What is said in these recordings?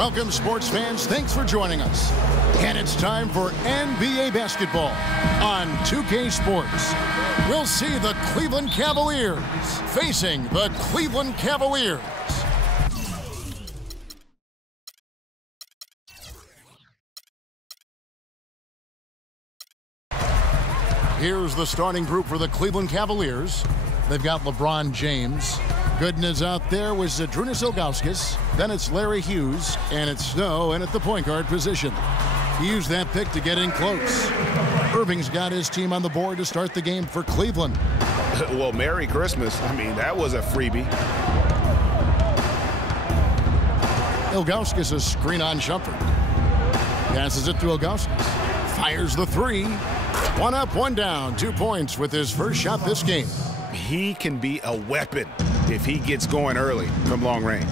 Welcome, sports fans. Thanks for joining us. And it's time for NBA basketball on 2K Sports. We'll see the Cleveland Cavaliers facing the Cleveland Cavaliers. Here's the starting group for the Cleveland Cavaliers. They've got LeBron James. Goodness out there was Zydrunas Ilgauskas. Then it's Larry Hughes, and it's Snow in at the point guard position. He used that pick to get in close. Irving's got his team on the board to start the game for Cleveland. Well, Merry Christmas. I mean, that was a freebie. Ilgauskas' screen on Shumpert. Passes it to Ilgauskas. Fires the three. One up, one down. 2 points with his first shot this game. He can be a weapon if he gets going early from long range.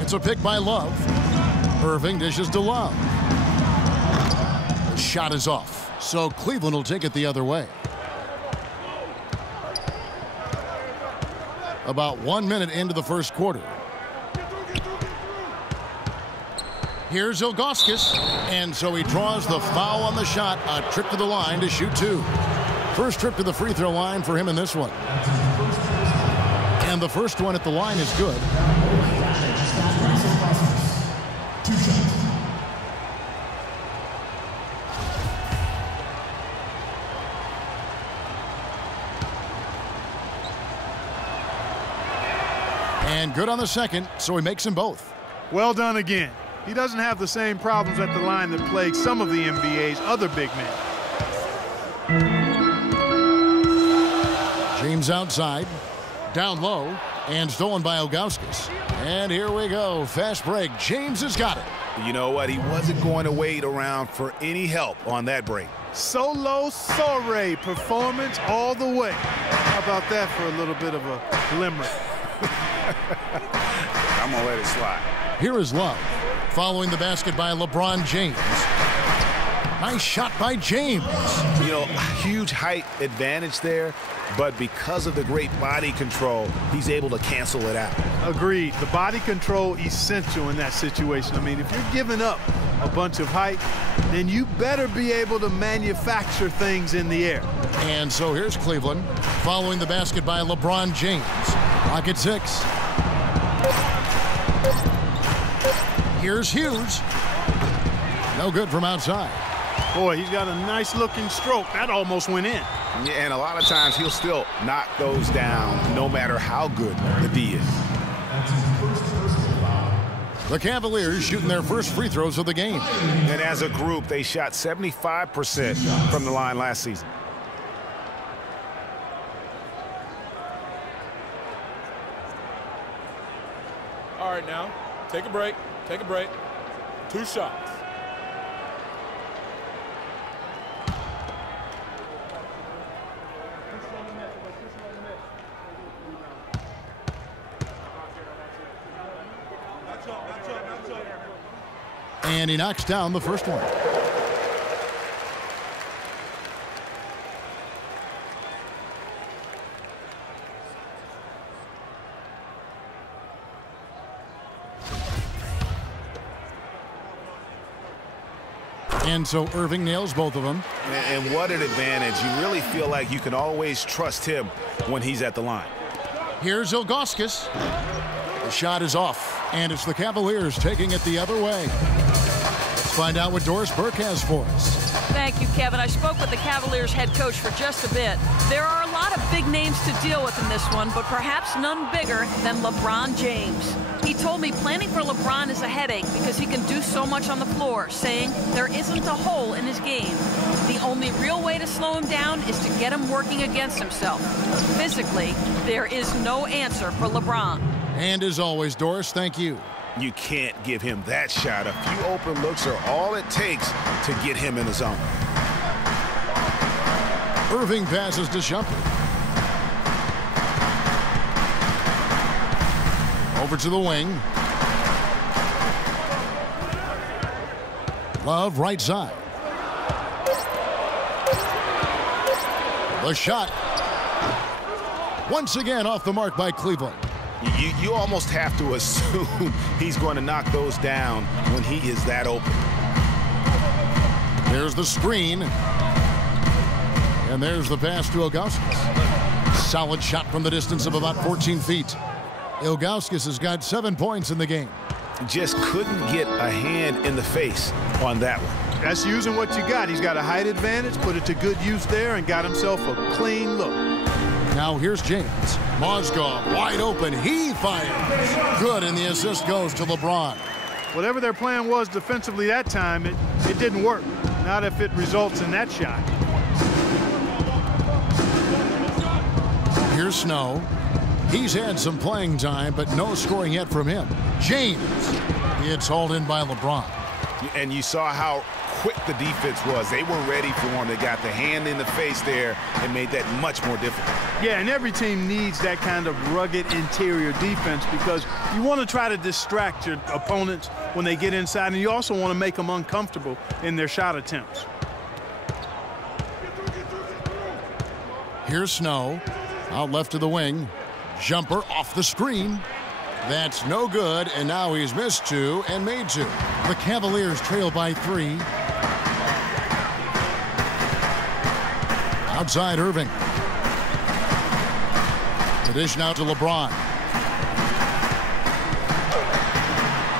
It's a pick by Love. Irving dishes to Love. The shot is off, so Cleveland will take it the other way. About 1 minute into the first quarter. Here's Ilgauskas, and so he draws the foul on the shot. A trip to the line to shoot two. First trip to the free throw line for him in this one. And the first one at the line is good. And good on the second, so he makes them both. Well done again. He doesn't have the same problems at the line that plague some of the NBA's other big men. James outside, down low, and stolen by Ilgauskas. And here we go, fast break. James has got it. You know what? He wasn't going to wait around for any help on that break. Solo soiree performance all the way. How about that for a little bit of a glimmer? I'm going to let it slide. Here is Love, following the basket by LeBron James. Nice shot by James. You know, huge height advantage there, but because of the great body control, he's able to cancel it out. Agreed. The body control essential in that situation. I mean, if you're giving up a bunch of height, then you better be able to manufacture things in the air. And so here's Cleveland, following the basket by LeBron James. Clock at 6. Here's Hughes. No good from outside. Boy, he's got a nice-looking stroke. That almost went in. Yeah, and a lot of times he'll still knock those down no matter how good the D is. The Cavaliers shooting their first free throws of the game. And as a group, they shot 75% from the line last season. All right, now, take a break. Take a break. 2 shots. And he knocks down the first one. And so Irving nails both of them. And what an advantage. You really feel like you can always trust him when he's at the line. Here's Ilgauskas. The shot is off, and it's the Cavaliers taking it the other way. Let's find out what Doris Burke has for us. Thank you, Kevin. I spoke with the Cavaliers head coach for just a bit. There are a lot of big names to deal with in this one, but perhaps none bigger than LeBron James. He told me planning for LeBron is a headache because he can do so much on the floor, saying there isn't a hole in his game. The only real way to slow him down is to get him working against himself. Physically, there is no answer for LeBron. And as always, Doris, thank you. You can't give him that shot. A few open looks are all it takes to get him in the zone. Irving passes to Shumpert. Over to the wing. Love right side. The shot. Once again off the mark by Cleveland. You almost have to assume he's going to knock those down when he is that open. There's the screen. And there's the pass to Ilgauskas. Solid shot from the distance of about 14 feet. Ilgauskas has got 7 points in the game. Just couldn't get a hand in the face on that one. That's using what you got. He's got a height advantage, put it to good use there, and got himself a clean look. Now here's James. Mozgov wide open. He fires. Good, and the assist goes to LeBron. Whatever their plan was defensively that time, it didn't work. Not if it results in that shot. Here's Snow. He's had some playing time, but no scoring yet from him. James. It's hauled in by LeBron. And you saw how quick the defense was. They were ready for him. They got the hand in the face there and made that much more difficult. Yeah, and every team needs that kind of rugged interior defense because you want to try to distract your opponents when they get inside, and you also want to make them uncomfortable in their shot attempts. Here's Snow. Out left to the wing. Jumper off the screen. That's no good, and now he's missed 2 and made 2. The Cavaliers trail by 3. Outside Irving. The dish now to LeBron.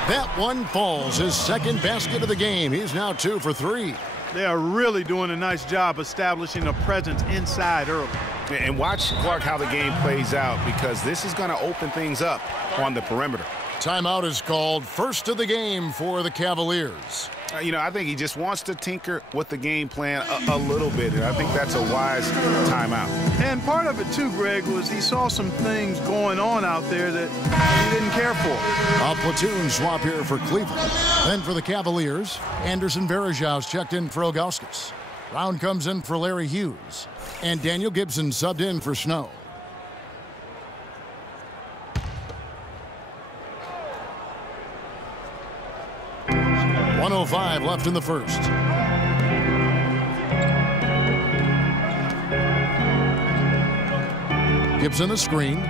That one falls. His second basket of the game. He's now 2 for 3. They are really doing a nice job establishing a presence inside early. And watch, Clark, how the game plays out, because this is going to open things up on the perimeter. Timeout is called. First of the game for the Cavaliers. I think he just wants to tinker with the game plan a little bit, and I think that's a wise timeout. And part of it, too, Greg, was he saw some things going on out there that he didn't care for. A platoon swap here for Cleveland. Then for the Cavaliers, Anderson Varejau's checked in for Ilgauskas. Brown comes in for Larry Hughes. And Daniel Gibson subbed in for Snow. .105 left in the first. Gibson the screen.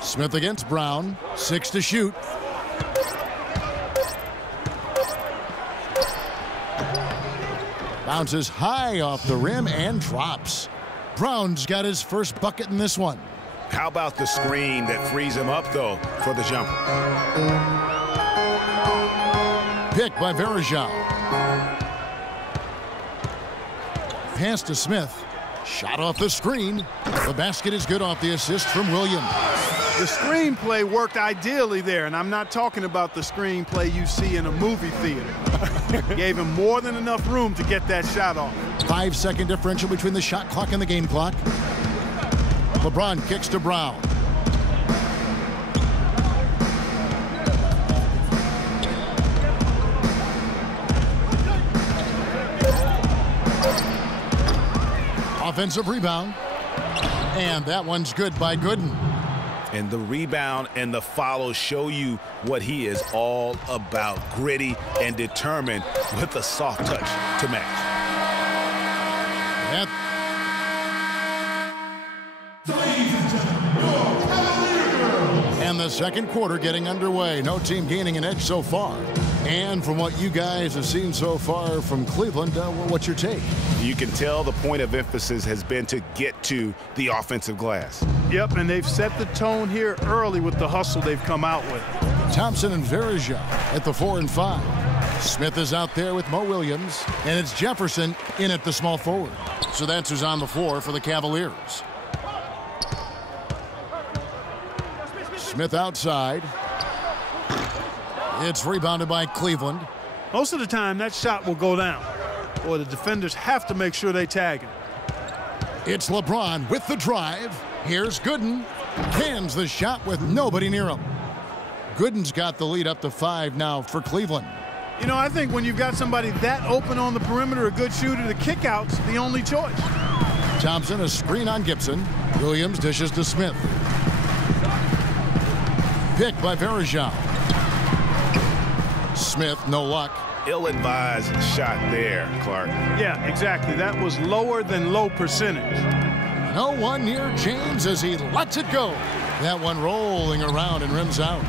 Smith against Brown. 6 to shoot. Bounces high off the rim and drops. Brown's got his first bucket in this one. How about the screen that frees him up, though, for the jumper? Pick by Varejao. Pass to Smith. Shot off the screen. The basket is good off the assist from Williams. The screenplay worked ideally there, and I'm not talking about the screenplay you see in a movie theater. Gave him more than enough room to get that shot off. 5-second differential between the shot clock and the game clock. LeBron kicks to Brown. Offensive rebound. And that one's good by Gooden. And the rebound and the follow show you what he is all about. Gritty and determined with a soft touch to match. And the second quarter getting underway. No team gaining an edge so far. And from what you guys have seen so far from Cleveland, what's your take? You can tell the point of emphasis has been to get to the offensive glass. Yep, and they've set the tone here early with the hustle they've come out with. Thompson and Varejao at the 4 and 5. Smith is out there with Mo Williams, and it's Jefferson in at the small forward. So that's who's on the floor for the Cavaliers. Smith outside. It's rebounded by Cleveland. Most of the time, that shot will go down. Boy, the defenders have to make sure they tag him. It's LeBron with the drive. Here's Gooden. Cans the shot with nobody near him. Gooden's got the lead up to 5 now for Cleveland. You know, I think when you've got somebody that open on the perimeter, a good shooter, the kickout's the only choice. Thompson, a screen on Gibson. Williams dishes to Smith. Pick by Varejao. Smith, no luck. Ill-advised shot there, Clark. Yeah, exactly. That was lower than low percentage. No one near James as he lets it go. That one rolling around and rims out.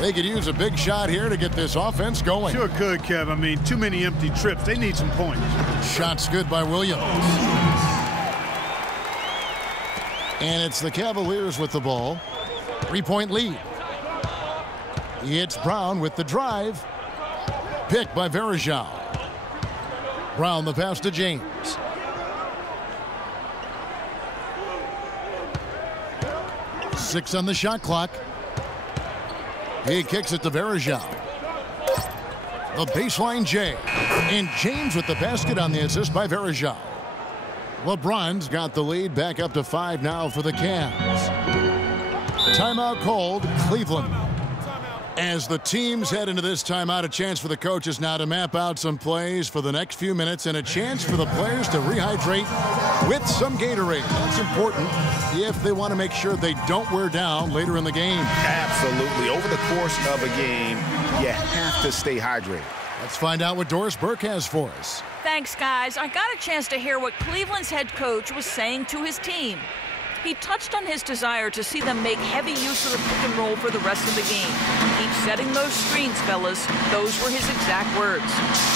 They could use a big shot here to get this offense going. Sure could, Kev. I mean, too many empty trips. They need some points. Shot's good by Williams. And it's the Cavaliers with the ball. 3-point lead. It's Brown with the drive. Picked by Varejao. Brown the pass to James. Six on the shot clock. He kicks it to Varejao. The baseline J. And James with the basket on the assist by Varejao. LeBron's got the lead back up to 5 now for the Cavs. Timeout called, Cleveland. As the teams head into this timeout, a chance for the coaches now to map out some plays for the next few minutes and a chance for the players to rehydrate with some Gatorade. That's important if they want to make sure they don't wear down later in the game. Absolutely. Over the course of a game, you have to stay hydrated. Let's find out what Doris Burke has for us. Thanks, guys. I got a chance to hear what Cleveland's head coach was saying to his team. He touched on his desire to see them make heavy use of the pick and roll for the rest of the game. Keep setting those screens, fellas. Those were his exact words.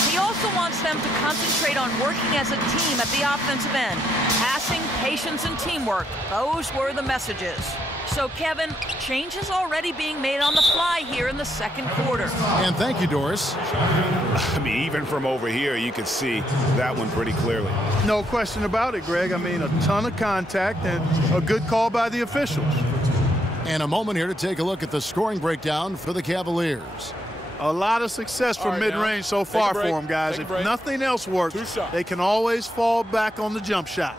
He also wants them to concentrate on working as a team at the offensive end. Passing, patience, and teamwork. Those were the messages. So, Kevin, change is already being made on the fly here in the second quarter. And thank you, Doris. I mean, even from over here, you could see that one pretty clearly. No question about it, Greg. I mean, a ton of contact and a good call by the officials. And a moment here to take a look at the scoring breakdown for the Cavaliers. A lot of success from mid-range so far for them, guys. If nothing else works, they can always fall back on the jump shot.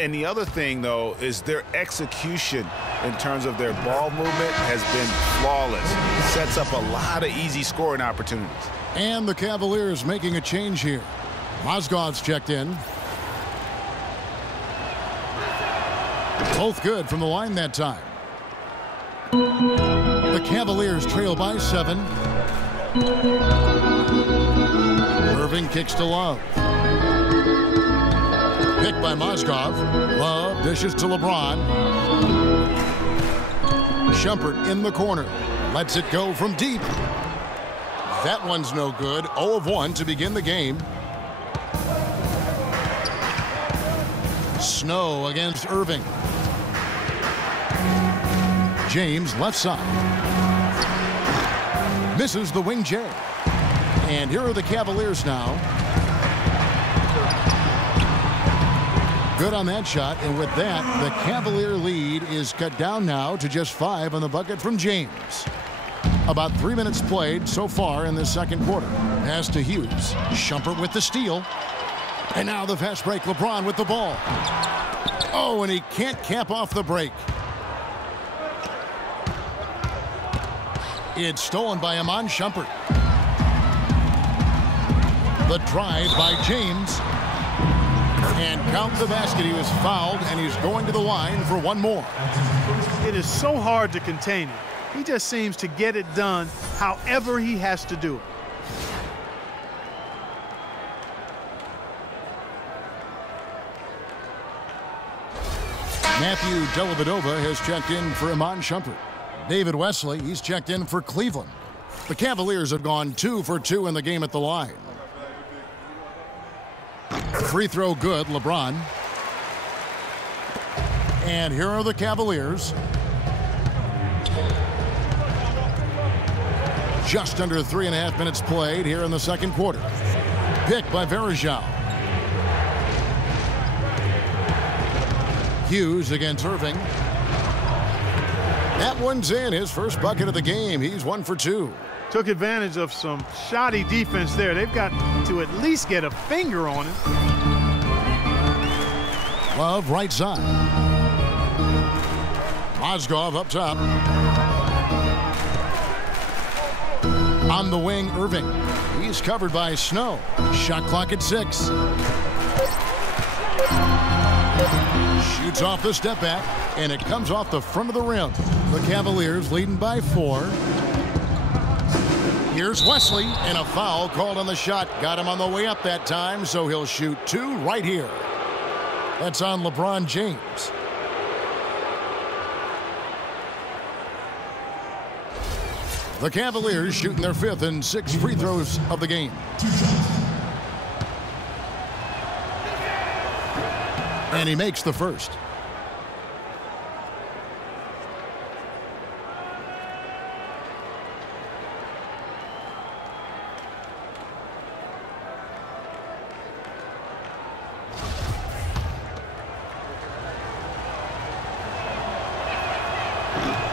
And the other thing, though, is their execution in terms of their ball movement has been flawless. Sets up a lot of easy scoring opportunities. And the Cavaliers making a change here. Mozgov's checked in. Both good from the line that time. The Cavaliers trail by 7. Irving kicks to Love. Picked by Mozgov. Love dishes to LeBron. Shumpert in the corner. Lets it go from deep. That one's no good. 0 of 1 to begin the game. Snow against Irving. James left side. Misses the wing J. And here are the Cavaliers now. Good on that shot, and with that, the Cavalier lead is cut down now to just 5 on the bucket from James. About 3 minutes played so far in the second quarter. Pass to Hughes. Shumpert with the steal. And now the fast break, LeBron with the ball. Oh, and he can't cap off the break. It's stolen by Iman Shumpert. The drive by James. And count the basket. He was fouled, and he's going to the line for one more. It is so hard to contain him. He just seems to get it done however he has to do it. Matthew Dellavedova has checked in for Iman Shumpert. David Wesley, he's checked in for Cleveland. The Cavaliers have gone 2 for 2 in the game at the line. Free throw good, LeBron. And here are the Cavaliers. Just under 3.5 minutes played here in the second quarter. Picked by Varejao. Hughes against Irving. That one's in, his first bucket of the game. He's 1 for 2. Took advantage of some shoddy defense there. They've got to at least get a finger on it. Love right side. Mozgov up top. On the wing, Irving. He's covered by Snow. Shot clock at 6. Shoots off the step back, and it comes off the front of the rim. The Cavaliers leading by 4. Here's Wesley, and a foul called on the shot. Got him on the way up that time, so he'll shoot 2 right here. That's on LeBron James. The Cavaliers shooting their 5th and 6th free throws of the game. And he makes the first.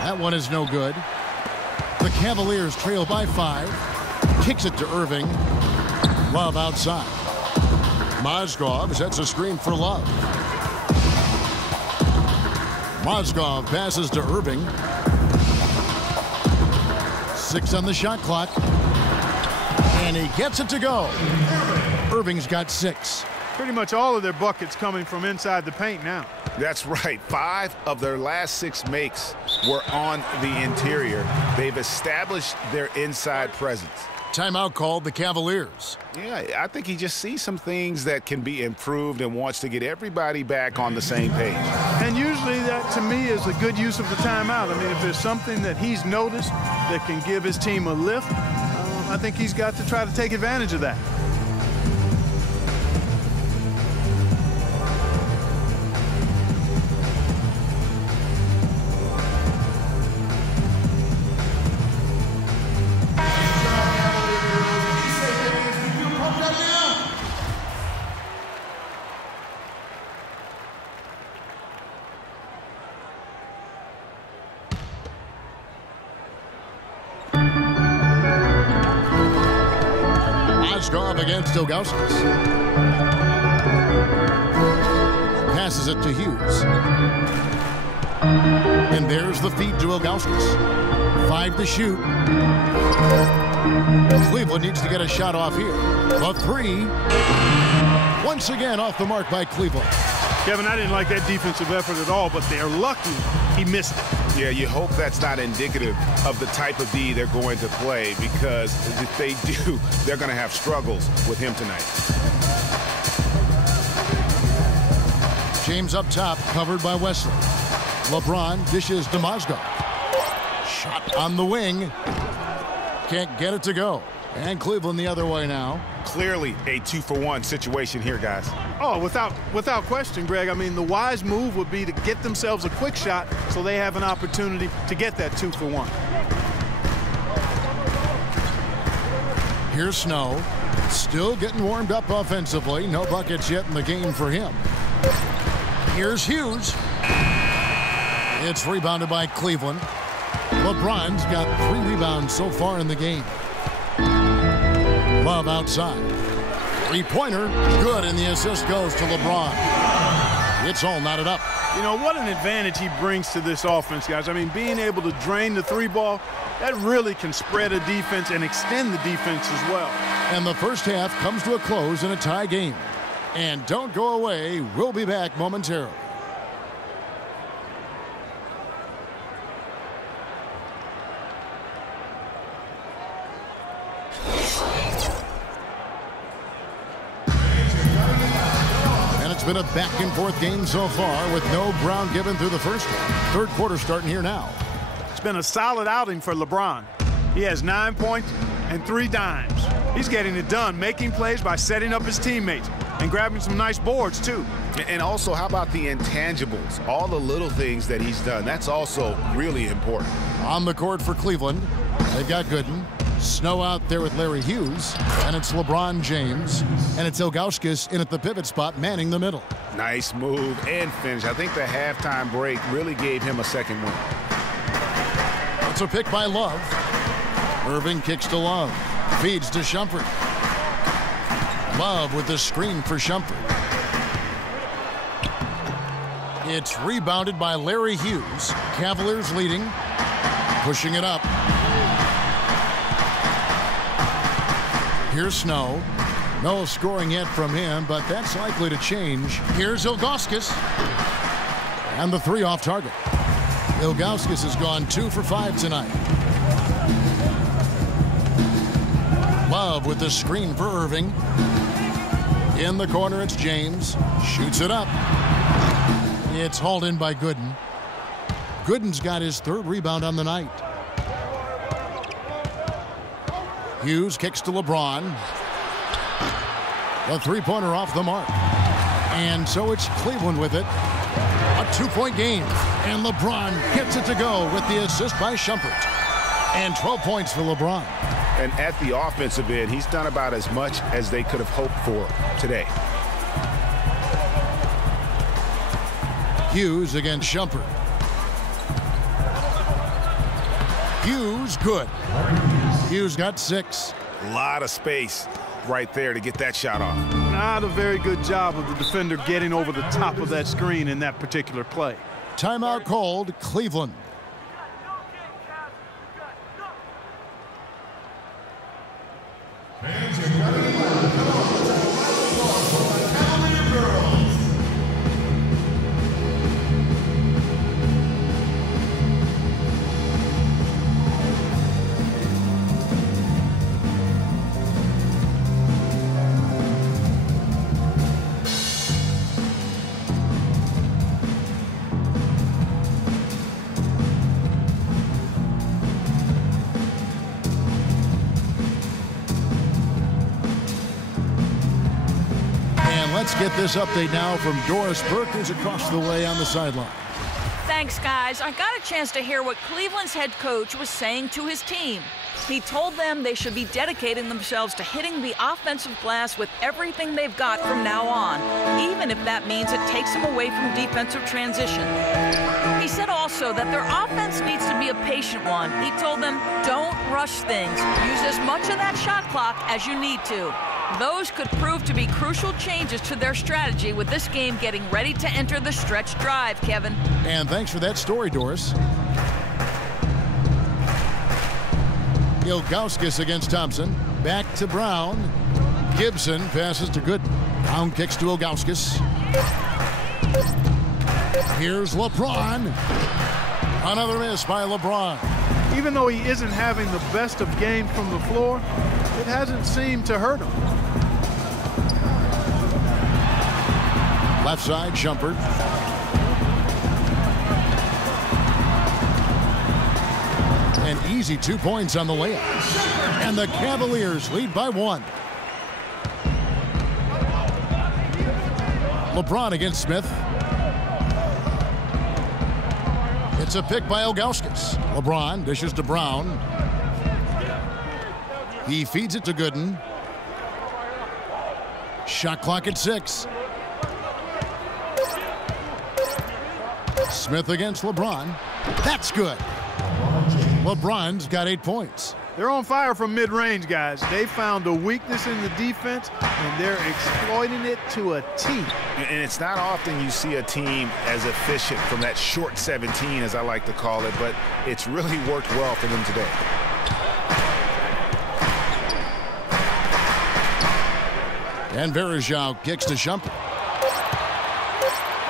That one is no good. The Cavaliers trail by 5. Kicks it to Irving. Love outside. Mozgov sets a screen for Love. Mozgov passes to Irving. 6 on the shot clock. And he gets it to go. Irving's got 6. Pretty much all of their buckets coming from inside the paint now. That's right. 5 of their last 6 makes were on the interior. They've established their inside presence. Timeout called the Cavaliers. Yeah, I think he just sees some things that can be improved and wants to get everybody back on the same page. And usually that, to me, is a good use of the timeout. I mean, if there's something that he's noticed that can give his team a lift, I think he's got to try to take advantage of that. Against Ilgauskas. Passes it to Hughes. And there's the feed to Ilgauskas. 5 to shoot. Cleveland needs to get a shot off here. A 3. Once again off the mark by Cleveland. Kevin, I didn't like that defensive effort at all, but they're lucky he missed it. Yeah, you hope that's not indicative of the type of D they're going to play, because if they do, they're going to have struggles with him tonight. James up top, covered by Wesley. LeBron dishes to Mozgov. Shot on the wing. Can't get it to go. And Cleveland the other way now. Clearly a 2-for-1 situation here, guys. Oh, without question, Greg. I mean, the wise move would be to get themselves a quick shot so they have an opportunity to get that 2-for-1. Here's Snow. Still getting warmed up offensively. No buckets yet in the game for him. Here's Hughes. It's rebounded by Cleveland. LeBron's got 3 rebounds so far in the game. Love outside. 3-pointer, good, and the assist goes to LeBron. It's all knotted up. You know, what an advantage he brings to this offense, guys. I mean, being able to drain the 3-ball, that really can spread a defense and extend the defense as well. And the first half comes to a close in a tie game. And don't go away. We'll be back momentarily. It's been a back-and-forth game so far with no ground given through the first half. Third quarter starting here now. It's been a solid outing for LeBron. He has 9 points and 3 dimes. He's getting it done, making plays by setting up his teammates and grabbing some nice boards, too. And also, how about the intangibles? All the little things that he's done. That's also really important. On the court for Cleveland, they've got Gooden. Snow out there with Larry Hughes, and it's LeBron James, and it's Ilgauskas in at the pivot spot, manning the middle. Nice move and finish. I think the halftime break really gave him a second win. It's a pick by Love. Irving kicks to Love, feeds to Shumpert. Love with the screen for Shumpert. It's rebounded by Larry Hughes. Cavaliers leading, pushing it up. Here's Snow. No scoring yet from him, but that's likely to change. Here's Ilgauskas. And the 3 off target. Ilgauskas has gone 2 for 5 tonight. Love with the screen for Irving. In the corner, it's James. Shoots it up. It's hauled in by Gooden. Gooden's got his 3rd rebound on the night. Hughes kicks to LeBron. The three-pointer off the mark. And so it's Cleveland with it. A 2-point game. And LeBron gets it to go with the assist by Shumpert. And 12 points for LeBron. And at the offensive end, he's done about as much as they could have hoped for today. Hughes against Shumpert. Hughes, good. Hughes got 6. A lot of space right there to get that shot off. Not a very good job of the defender getting over the top of that screen in that particular play. Timeout called, Cleveland. Let's get this update now from Doris Burke, who's across the way on the sideline. Thanks, guys. I got a chance to hear what Cleveland's head coach was saying to his team. He told them they should be dedicating themselves to hitting the offensive glass with everything they've got from now on, even if that means it takes them away from defensive transition. He said also that their offense needs to be a patient one. He told them, don't rush things. Use as much of that shot clock as you need to. Those could prove to be crucial changes to their strategy with this game getting ready to enter the stretch drive, Kevin. And thanks for that story, Doris. Ilgauskas against Thompson. Back to Brown. Gibson passes to Gooden. Brown kicks to Ilgauskas. Here's LeBron. Another miss by LeBron. Even though he isn't having the best of games from the floor, it hasn't seemed to hurt him. Left side, Shumpert. An easy 2 points on the layup. And the Cavaliers lead by 1. LeBron against Smith. It's a pick by Ilgauskas. LeBron dishes to Brown. He feeds it to Gooden. Shot clock at 6. Smith against LeBron. That's good. LeBron's got 8 points. They're on fire from mid-range, guys. They found a weakness in the defense, and they're exploiting it to a T. And it's not often you see a team as efficient from that short 17, as I like to call it, but it's really worked well for them today. And Verejao kicks to Shumpert.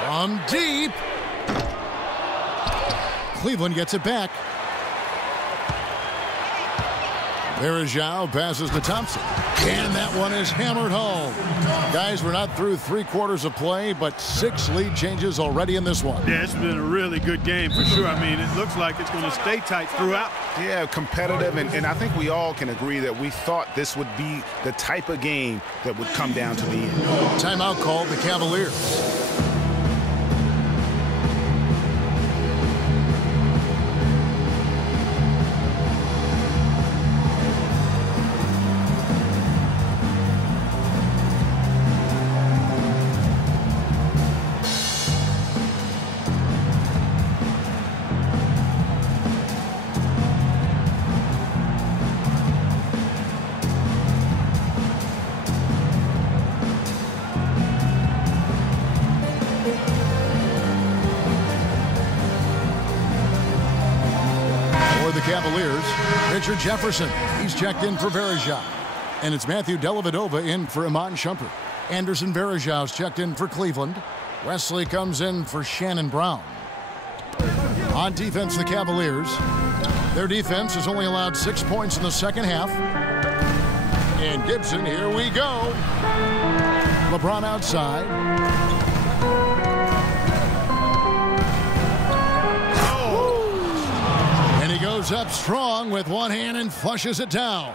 From deep. Cleveland gets it back. Verejao passes to Thompson. And that one is hammered home. Guys, we're not through 3 quarters of play, but 6 lead changes already in this one. Yeah, it's been a really good game for sure. I mean, it looks like it's going to stay tight throughout. Yeah, competitive, and I think we all can agree that we thought this would be the type of game that would come down to the end. Timeout called the Cavaliers. Cavaliers, Richard Jefferson. He's checked in for Verejao. And it's Matthew Dellavedova in for Iman Shumpert. Anderson Verejao's checked in for Cleveland. Wesley comes in for Shannon Brown. On defense, the Cavaliers. Their defense has only allowed 6 points in the second half. And Gibson, here we go. LeBron outside. up strong with one hand and flushes it down.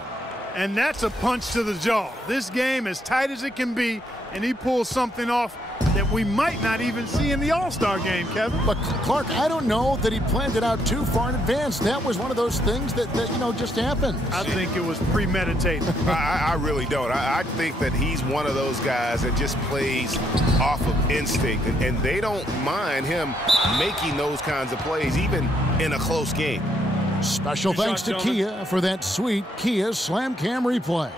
And that's a punch to the jaw. This game as tight as it can be, and he pulls something off that we might not even see in the All-Star game, Kevin. But, Clark, I don't know that he planned it out too far in advance. That was one of those things that just happened. I think it was premeditated. I really don't. I think that he's one of those guys that just plays off of instinct, and they don't mind him making those kinds of plays, even in a close game. Special thanks to Kia for that sweet Kia Slam Cam replay.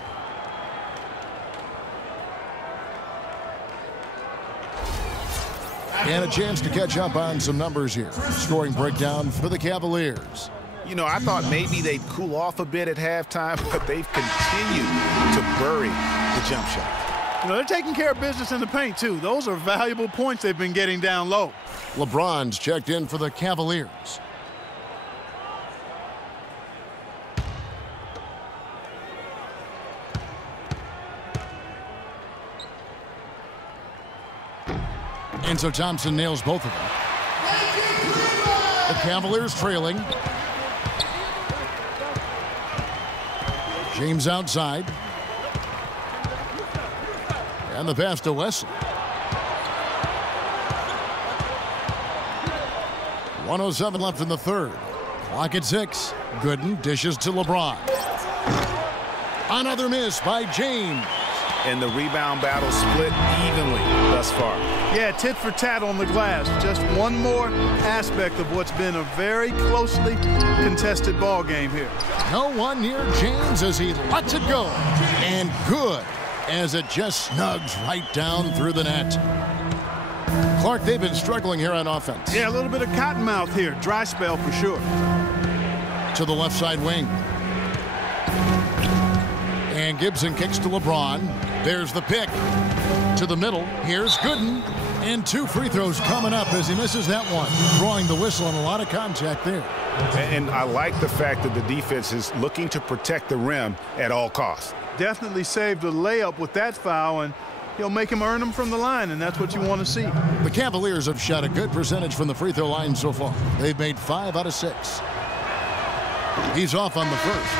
And a chance to catch up on some numbers here. Scoring breakdown for the Cavaliers. You know, I thought maybe they'd cool off a bit at halftime, but they've continued to bury the jump shot. You know, they're taking care of business in the paint, too. Those are valuable points they've been getting down low. LeBron's checked in for the Cavaliers. And so Thompson nails both of them. The Cavaliers trailing. James outside. And the pass to Wesley. 1:07 left in the third. Clock at 6. Gooden dishes to LeBron. Another miss by James. And the rebound battle split evenly thus far. Yeah, tit for tat on the glass. Just one more aspect of what's been a very closely contested ball game here. No one near James as he lets it go. And good as it just snugs right down through the net. Clark, they've been struggling here on offense. Yeah, a little bit of cottonmouth here. Dry spell for sure. To the left side wing. And Gibson kicks to LeBron. There's the pick. To the middle. Here's Gooden. And 2 free throws coming up as he misses that one. Drawing the whistle and a lot of contact there. And I like the fact that the defense is looking to protect the rim at all costs. Definitely saved a layup with that foul, and he'll make him earn them from the line, and that's what you want to see. The Cavaliers have shot a good percentage from the free throw line so far. They've made 5 out of 6. He's off on the first.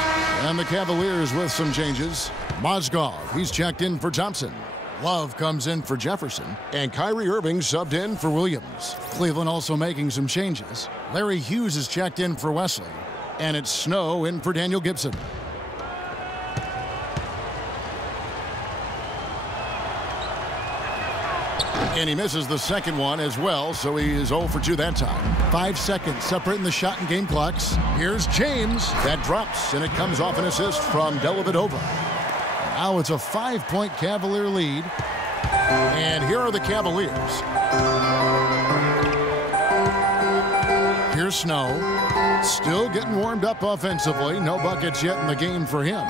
And the Cavaliers with some changes. Mozgov, he's checked in for Thompson. Love comes in for Jefferson. And Kyrie Irving subbed in for Williams. Cleveland also making some changes. Larry Hughes is checked in for Wesley. And it's Snow in for Daniel Gibson. And he misses the second one as well, so he is 0 for 2 that time. 5 seconds separating the shot and game clocks. Here's James. That drops, and it comes off an assist from Dellavedova. Now it's a 5-point Cavalier lead. And here are the Cavaliers. Here's Snow. Still getting warmed up offensively. No buckets yet in the game for him.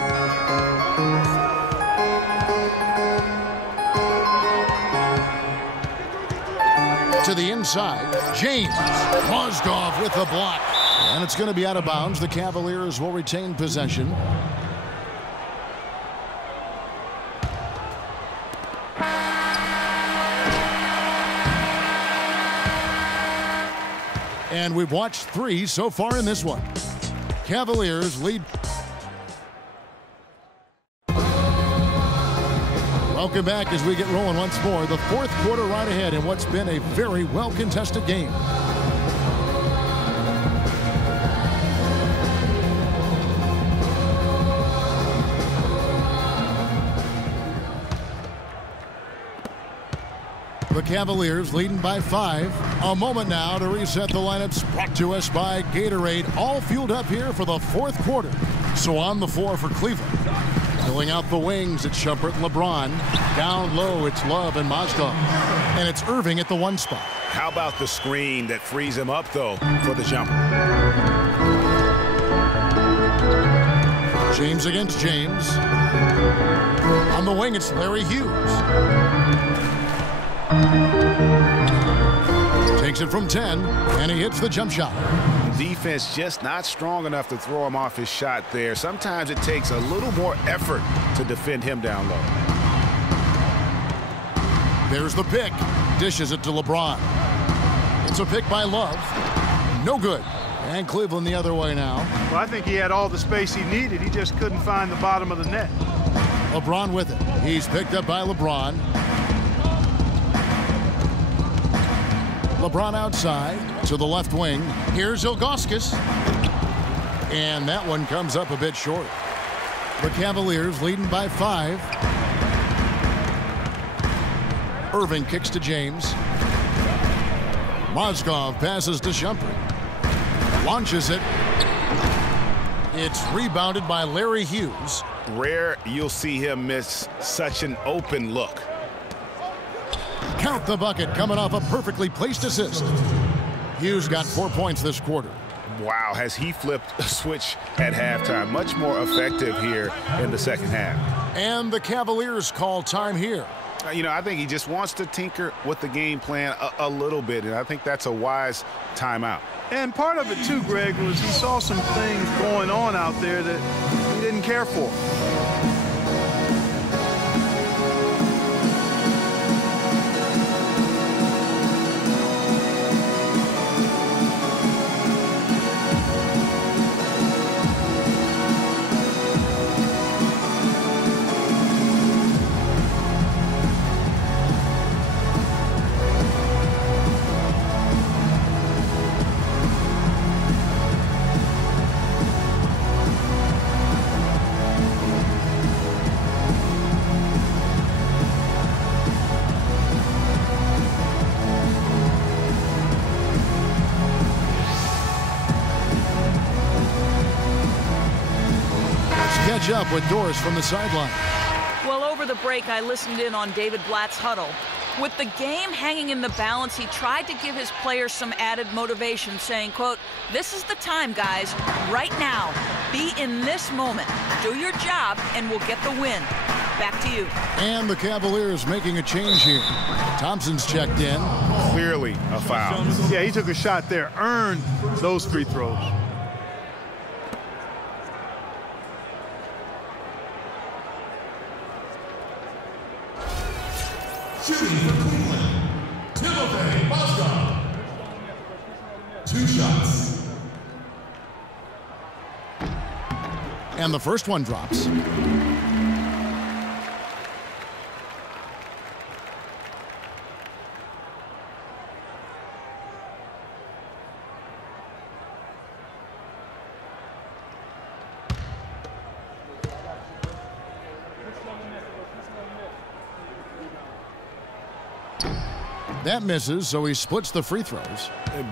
To the inside, James. Mozgov with the block. And it's going to be out of bounds. The Cavaliers will retain possession. And we've watched 3 so far in this one. Cavaliers lead. Welcome back as we get rolling once more. The 4th quarter right ahead in what's been a very well-contested game. The Cavaliers leading by 5. A moment now to reset the lineups brought to us by Gatorade. All fueled up here for the 4th quarter. So on the floor for Cleveland. Filling out the wings, it's Shumpert and LeBron. Down low, it's Love and Mozgov. And it's Irving at the 1 spot. How about the screen that frees him up, though, for the jumper? James against James. On the wing, it's Larry Hughes. Takes it from 10, and he hits the jump shot. Defense just not strong enough to throw him off his shot there. Sometimes it takes a little more effort to defend him down low. There's the pick. Dishes it to LeBron. It's a pick by Love. No good. And Cleveland the other way now. Well, I think he had all the space he needed. He just couldn't find the bottom of the net. LeBron with it. He's picked up by LeBron. LeBron outside to the left wing. Here's Ilgauskas. And that one comes up a bit short. The Cavaliers leading by 5. Irving kicks to James. Mozgov passes to Shumpert. Launches it. It's rebounded by Larry Hughes. Rare you'll see him miss such an open look. Count the bucket coming off a perfectly placed assist. Hughes got 4 points this quarter. Wow, has he flipped a switch at halftime. Much more effective here in the second half. And the Cavaliers call time here. You know, I think he just wants to tinker with the game plan a little bit, and I think that's a wise timeout. And part of it, too, Greg, was he saw some things going on out there that he didn't care for. Up with Doris from the sideline. Well, over the break, I listened in on David Blatt's huddle. With the game hanging in the balance, he tried to give his players some added motivation, saying, quote, "This is the time, guys. Right now. Be in this moment. Do your job, and we'll get the win." Back to you. And the Cavaliers making a change here. Thompson's checked in. Clearly a foul. Yeah, he took a shot there, earned those free throws. Shooting for Cleveland, Timothy Mozgov. 2 shots. And the first one drops. That misses, so he splits the free throws.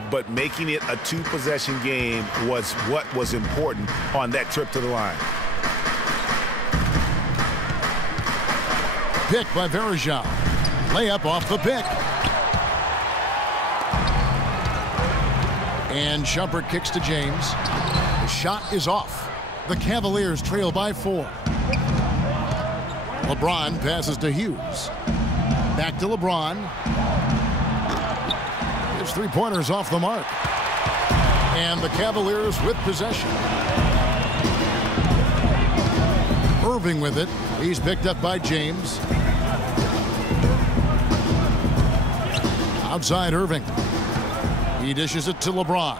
But making it a 2-possession game was what was important on that trip to the line. Pick by Varejao. Layup off the pick. And Shumpert kicks to James. The shot is off. The Cavaliers trail by 4. LeBron passes to Hughes. Back to LeBron. His 3-pointers off the mark. And the Cavaliers with possession. Irving with it. He's picked up by James. Outside Irving. He dishes it to LeBron.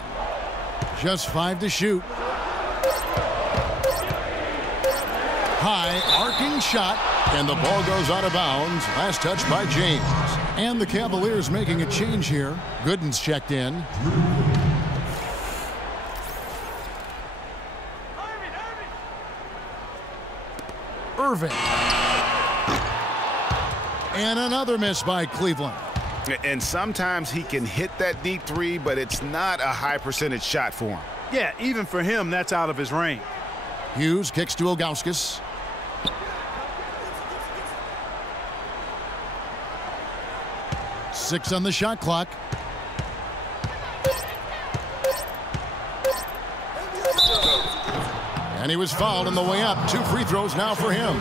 Just 5 to shoot. High arcing shot. And the ball goes out of bounds. Last touch by James. And the Cavaliers making a change here. Gooden's checked in. Irving. And another miss by Cleveland. And sometimes he can hit that deep 3, but it's not a high percentage shot for him. Yeah, even for him, that's out of his range. Hughes kicks to Ilgauskas. Six on the shot clock. And he was fouled on the way up. 2 free throws now for him.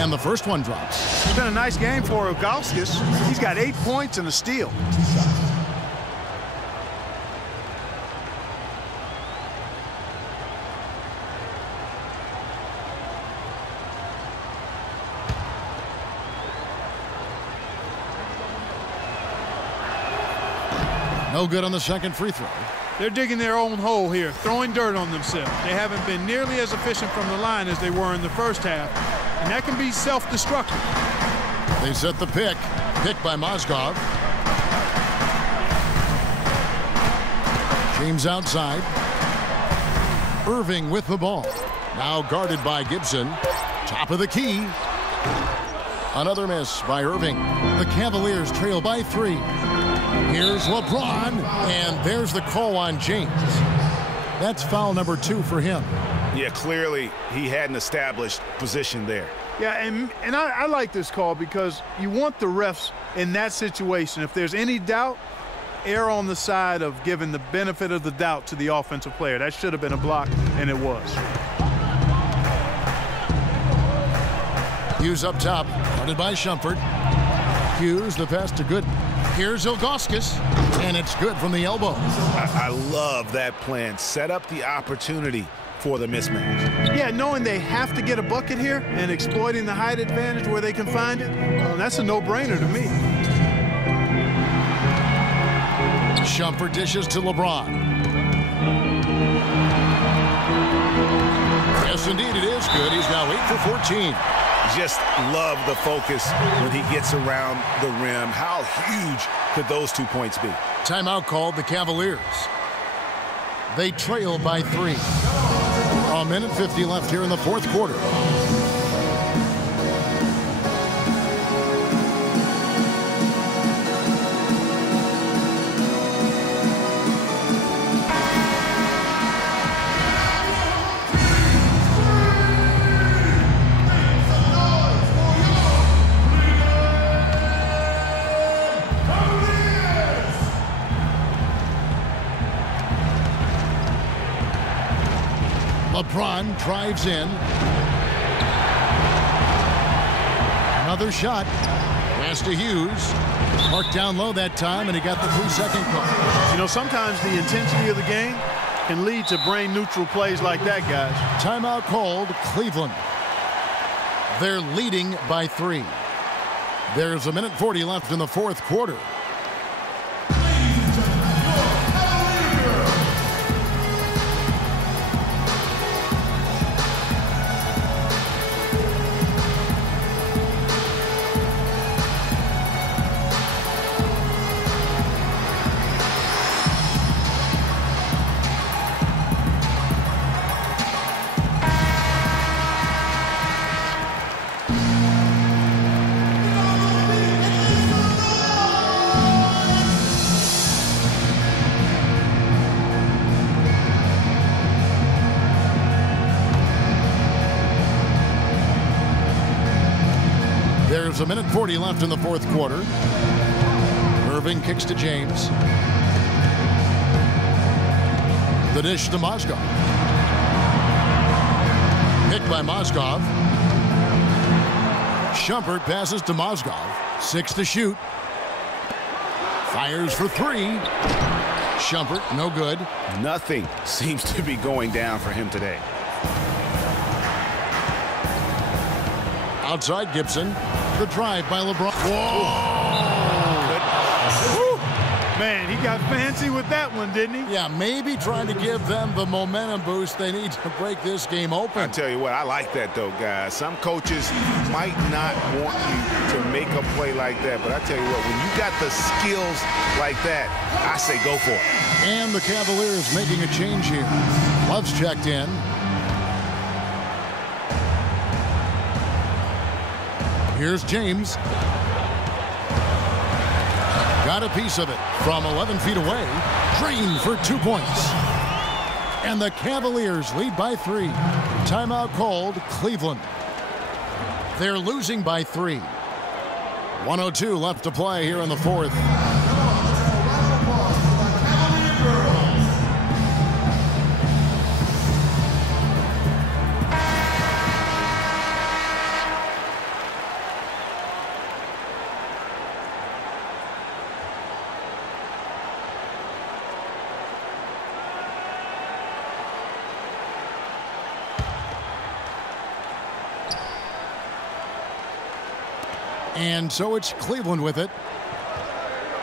And the first one drops. It's been a nice game for Ilgauskas. He's got 8 points and a steal. No good on the second free throw. They're digging their own hole here, throwing dirt on themselves. They haven't been nearly as efficient from the line as they were in the first half, and that can be self-destructive. They set the pick. Pick by Mozgov. James outside. Irving with the ball. Now guarded by Gibson. Top of the key. Another miss by Irving. The Cavaliers trail by 3. Here's LeBron, and there's the call on James. That's foul number 2 for him. Yeah, clearly he had an established position there. Yeah, and I like this call because you want the refs in that situation. If there's any doubt, err on the side of giving the benefit of the doubt to the offensive player. That should have been a block, and it was. Hughes up top, guarded by Shumpert. Hughes, the pass to Gooden. Here's Ilgauskas, and it's good from the elbow. I love that plan. Set up the opportunity for the mismatch. Yeah, knowing they have to get a bucket here and exploiting the height advantage where they can find it, that's a no-brainer to me. Shumpert dishes to LeBron. Yes, indeed, it is good. He's now 8 for 14. Just love the focus when he gets around the rim. How huge could those 2 points be? Timeout called the Cavaliers. They trail by 3. A minute 50 left here in the fourth quarter. LeBron drives in. Another shot. Pass to Hughes. Marked down low that time, and he got the 3-second call. You know, sometimes the intensity of the game can lead to brain-neutral plays like that, guys. Timeout called Cleveland. They're leading by 3. There's a minute 40 left in the fourth quarter. There's a minute 40 left in the fourth quarter. Irving kicks to James. The dish to Mozgov. Picked by Mozgov. Shumpert passes to Mozgov. 6 to shoot. Fires for 3. Shumpert, no good. Nothing seems to be going down for him today. Outside Gibson. The drive by LeBron. Whoa! Man, he got fancy with that one, didn't he? Yeah, maybe trying to give them the momentum boost they need to break this game open. I tell you what, I like that, though, guys. Some coaches might not want you to make a play like that, but I tell you what, when you got the skills like that, I say go for it. And the Cavaliers making a change here. Love's checked in. Here's James. Got a piece of it from 11 feet away. Drained for 2 points. And the Cavaliers lead by 3. Timeout called Cleveland. They're losing by 3. 1:02 left to play here in the fourth. And so it's Cleveland with it.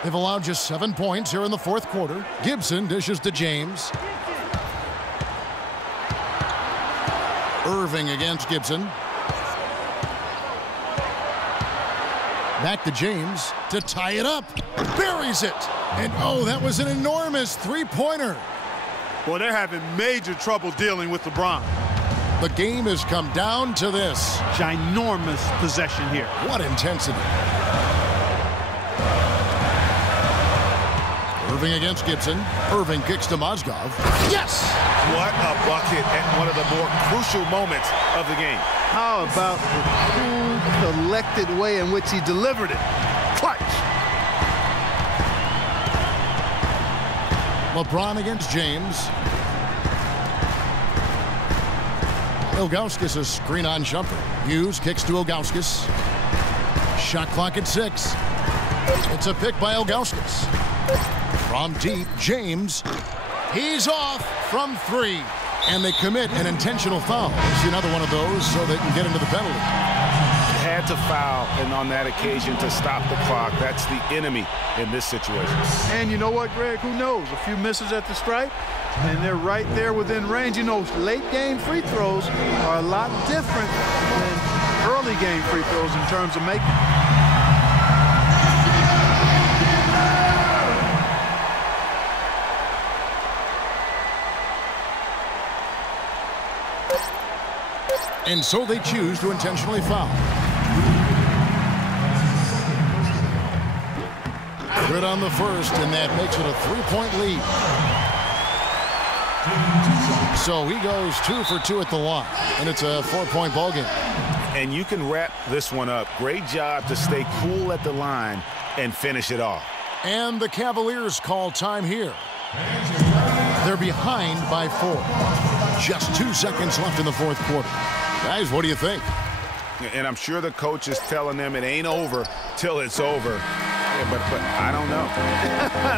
They've allowed just 7 points here in the fourth quarter. Gibson dishes to James. Irving against Gibson. Back to James to tie it up. Buries it. And oh, that was an enormous three-pointer. Well, they're having major trouble dealing with LeBron. The game has come down to this. Ginormous possession here. What intensity. Irving against Gibson. Irving kicks to Mozgov. Yes! What a bucket at one of the more crucial moments of the game. How about the cool, collected way in which he delivered it? Clutch! LeBron against James. Ilgauskas a screen-on jumper. Hughes kicks to Ilgauskas. Shot clock at 6. It's a pick by Ilgauskas. From deep, James. He's off from 3. And they commit an intentional foul. See another one of those so they can get into the penalty. Had to foul, and on that occasion to stop the clock. That's the enemy in this situation. And you know what, Greg? Who knows? A few misses at the stripe, and they're right there within range. You know, late-game free throws are a lot different than early-game free throws in terms of making. And so they choose to intentionally foul. Good on the first, and that makes it a 3-point lead. So he goes 2 for 2 at the line, and it's a 4-point ball game. And you can wrap this one up. Great job to stay cool at the line and finish it off. And the Cavaliers call time here. They're behind by 4. Just 2 seconds left in the fourth quarter. Guys, what do you think? And I'm sure the coach is telling them it ain't over till it's over. Yeah, but I don't know.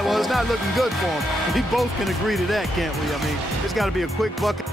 Well, it's not looking good for them. We both can agree to that, can't we? I mean, it's got to be a quick bucket.